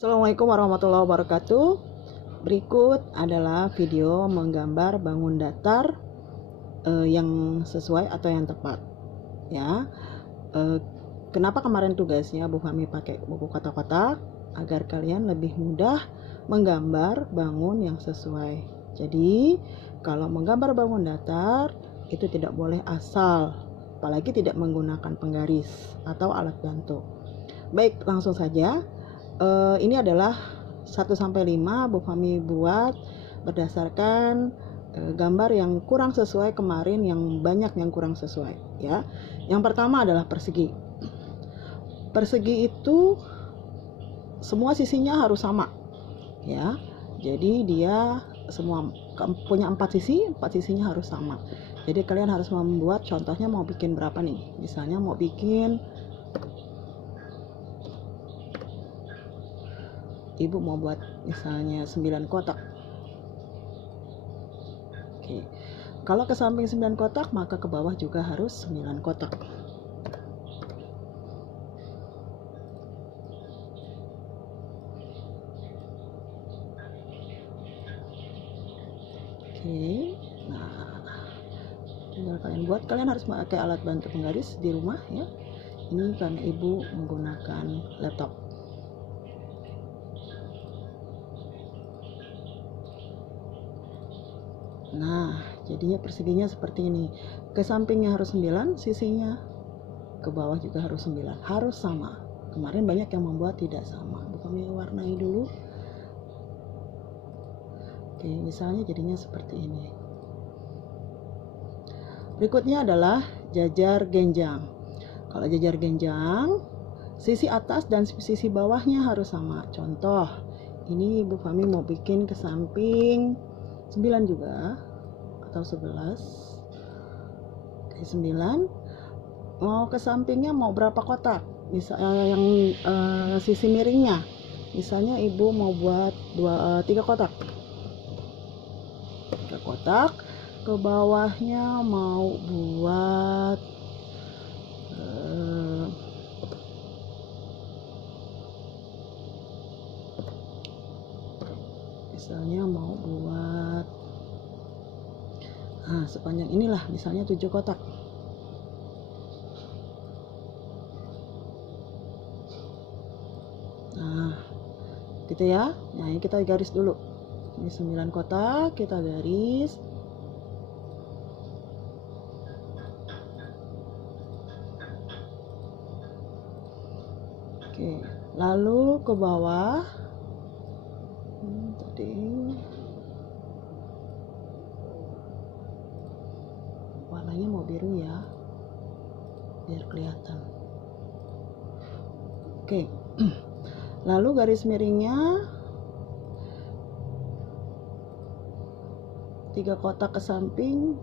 Assalamualaikum warahmatullahi wabarakatuh. Berikut adalah video menggambar bangun datar yang sesuai atau yang tepat. Ya, kenapa kemarin tugasnya Bu Fahmi pakai buku kotak-kotak agar kalian lebih mudah menggambar bangun yang sesuai. Jadi, kalau menggambar bangun datar itu tidak boleh asal, apalagi tidak menggunakan penggaris atau alat bantu. Baik, langsung saja. Ini adalah 1-5 Bu Fahmi buat berdasarkan gambar yang kurang sesuai kemarin, yang banyak yang kurang sesuai ya. Yang pertama adalah persegi. Persegi itu semua sisinya harus sama ya. Jadi dia semua punya 4 sisi, 4 sisinya harus sama. Jadi kalian harus membuat, contohnya mau bikin berapa nih? Misalnya mau bikin, Ibu mau buat misalnya 9 kotak. Oke. Kalau ke samping 9 kotak, maka ke bawah juga harus 9 kotak. Oke. Nah, tinggal kalian buat. Kalian harus pakai alat bantu penggaris di rumah ya. Ini karena Ibu menggunakan laptop. Nah, jadinya perseginya seperti ini. Ke sampingnya harus 9, sisinya ke bawah juga harus 9. Harus sama. Kemarin banyak yang membuat tidak sama. Kami warnai dulu. Oke, misalnya jadinya seperti ini. Berikutnya adalah jajar genjang. Kalau jajar genjang, sisi atas dan sisi bawahnya harus sama. Contoh, ini Ibu Fahmi mau bikin ke samping 9 juga atau 11. Oke, 9. Mau ke sampingnya mau berapa kotak? Misalnya yang sisi miringnya. Misalnya Ibu mau buat 3 kotak. 3 kotak. Ke bawahnya mau buat misalnya mau buat sepanjang inilah, misalnya 7 kotak. Nah, gitu ya. Nah, ini kita garis dulu. Ini 9 kotak, kita garis. Oke, lalu ke bawah. Tadi warnanya mau biru ya, biar kelihatan. Oke. Lalu garis miringnya 3 kotak ke samping,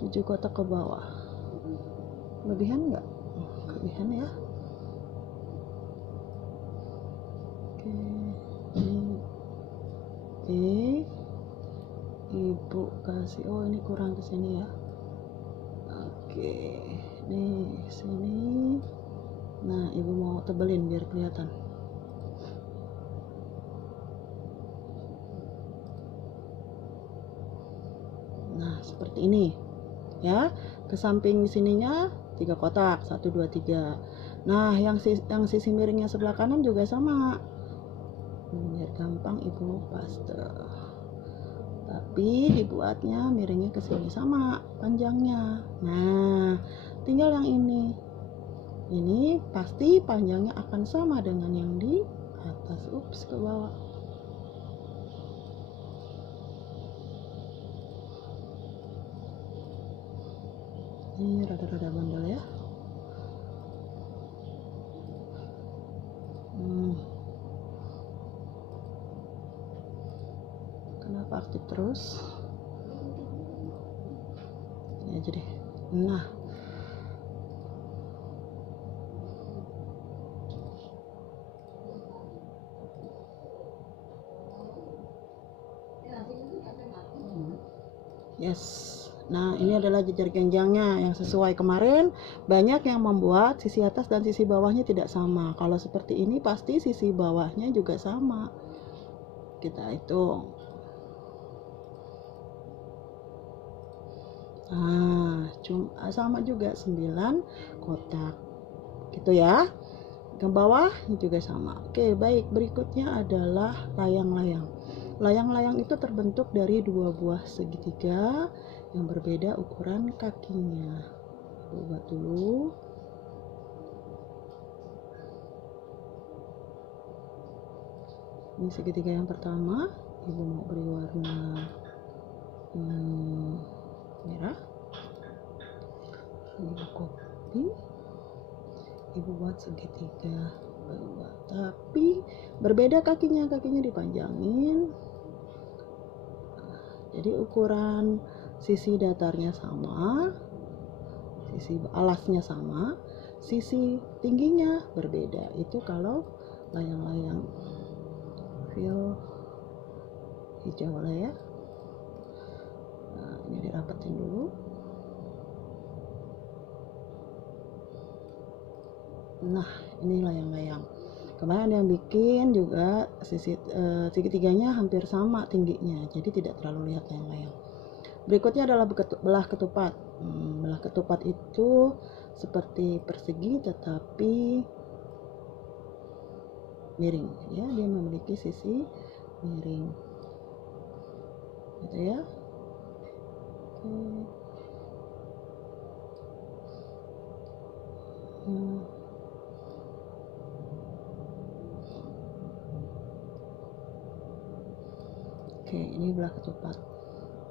7 kotak ke bawah. Lebihan enggak? Kelebihan ya. Oke, ini Ibu kasih, ini kurang ke sini ya. Oke, nih sini. Nah, Ibu mau tebelin biar kelihatan. Nah, seperti ini ya. Ke samping sininya 3 kotak, 1 2 3. Nah, yang sisi miringnya sebelah kanan juga sama. Biar gampang Ibu paste. Tapi dibuatnya miringnya ke sini sama panjangnya. Nah, tinggal yang ini. Ini pasti panjangnya akan sama dengan yang di atas. Ups, ke bawah. Ini rada-rada bandel ya. Kenapa aktif terus? Ya jadi. Nah, yes. Nah, ini adalah jejar genjangnya yang sesuai. Kemarin banyak yang membuat sisi atas dan sisi bawahnya tidak sama. Kalau seperti ini pasti sisi bawahnya juga sama. Kita hitung. Nah, sama juga 9 kotak. Gitu ya. Ke bawah juga sama. Oke, baik. Berikutnya adalah layang-layang. Layang-layang itu terbentuk dari 2 buah segitiga yang berbeda ukuran kakinya. Buat dulu. Ini segitiga yang pertama. Ibu mau beri warna merah. Ibu copy. Ibu buat segitiga bawah, tapi berbeda kakinya dipanjangin. Jadi ukuran sisi datarnya sama, sisi alasnya sama, sisi tingginya berbeda. Itu kalau layang-layang feel hijau lah ya. Nah, ini dirapetin dulu. Nah, ini layang-layang. Kemarin ada yang bikin juga segitiganya hampir sama tingginya, jadi tidak terlalu lihat layang-layang. Berikutnya adalah belah ketupat. Belah ketupat itu seperti persegi tetapi miring, ya, dia memiliki sisi miring, gitu ya. Oke, ini belah ketupat.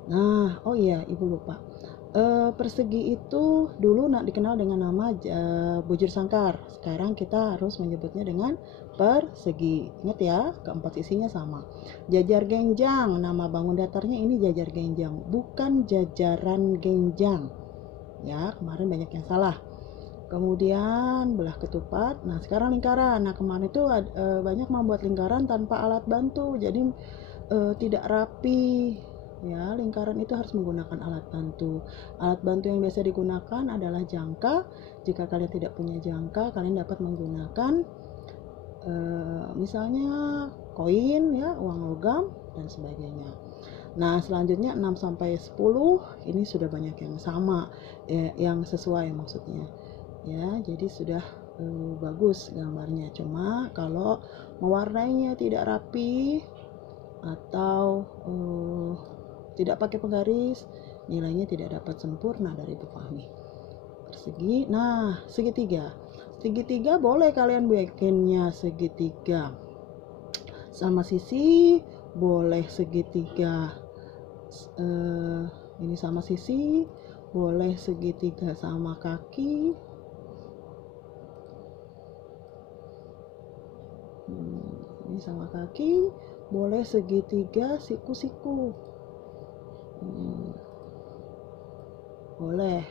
Nah, oh iya, ibu lupa. Persegi itu dulu dikenal dengan nama bujur sangkar. Sekarang kita harus menyebutnya dengan persegi. Ingat ya, keempat sisinya sama. Jajar genjang, nama bangun datarnya ini jajar genjang, bukan jajaran genjang. Ya, kemarin banyak yang salah. Kemudian belah ketupat. Nah, sekarang lingkaran. Nah, kemarin itu banyak membuat lingkaran tanpa alat bantu, jadi tidak rapi. Ya, lingkaran itu harus menggunakan alat bantu. Alat bantu yang biasa digunakan adalah jangka. Jika kalian tidak punya jangka, kalian dapat menggunakan misalnya koin, ya, uang logam dan sebagainya. Nah, selanjutnya 6 sampai 10 ini sudah banyak yang sama, yang sesuai maksudnya. Ya, jadi sudah bagus gambarnya. Cuma kalau mewarnainya tidak rapi atau tidak pakai penggaris, nilainya tidak dapat sempurna dari Bu Fahmi. Persegi. Nah, segitiga boleh kalian bikinnya segitiga sama sisi, boleh segitiga ini sama sisi, boleh segitiga sama kaki. Ini sama kaki, boleh segitiga siku-siku. Boleh,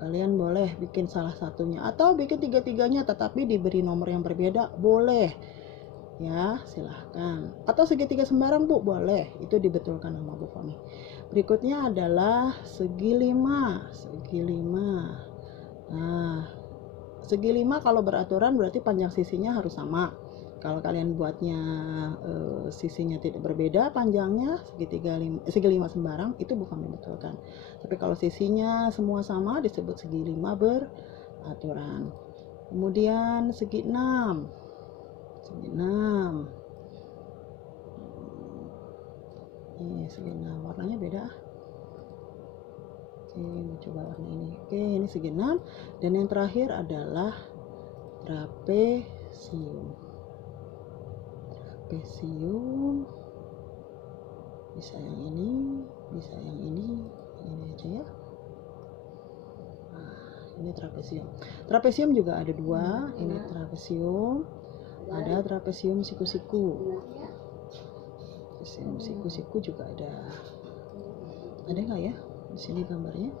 kalian boleh bikin salah satunya atau bikin tiga-tiganya tetapi diberi nomor yang berbeda, boleh ya, silahkan. Atau segitiga sembarang Bu, boleh, itu dibetulkan sama Bu Fahmi. Berikutnya adalah segi 5. Nah, segi 5 kalau beraturan berarti panjang sisinya harus sama. Kalau kalian buatnya sisinya tidak berbeda panjangnya, segi 5 sembarang, itu Bu Fahmi betulkan. Tapi kalau sisinya semua sama disebut segi 5 beraturan. Kemudian segi 6. Ini segi 6, warnanya beda. Oke, coba warna ini. Oke, ini segi 6. Dan yang terakhir adalah trapesium. Bisa yang ini, bisa yang ini aja ya. Nah, ini trapesium. Trapesium juga ada 2. Ini trapesium, ada trapesium siku-siku. Trapesium siku-siku juga ada nggak ya di sini gambarnya?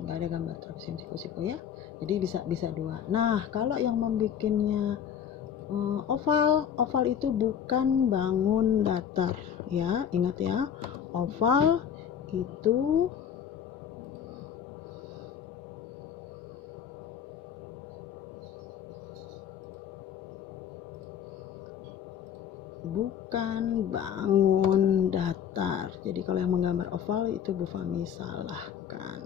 Nggak ada gambar trapesium siku-siku ya. Jadi bisa 2. Nah, kalau yang membikinnya Oval itu bukan bangun datar ya, ingat ya. Oval itu bukan bangun datar. Jadi kalau yang menggambar oval itu Bu Fami salahkan.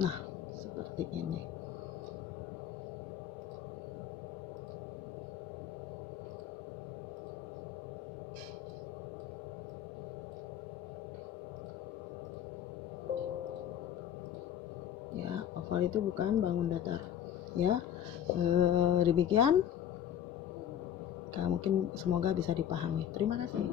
Nah, seperti ini. Ya, oval itu bukan bangun datar. Ya, demikian. Mungkin semoga bisa dipahami. Terima kasih.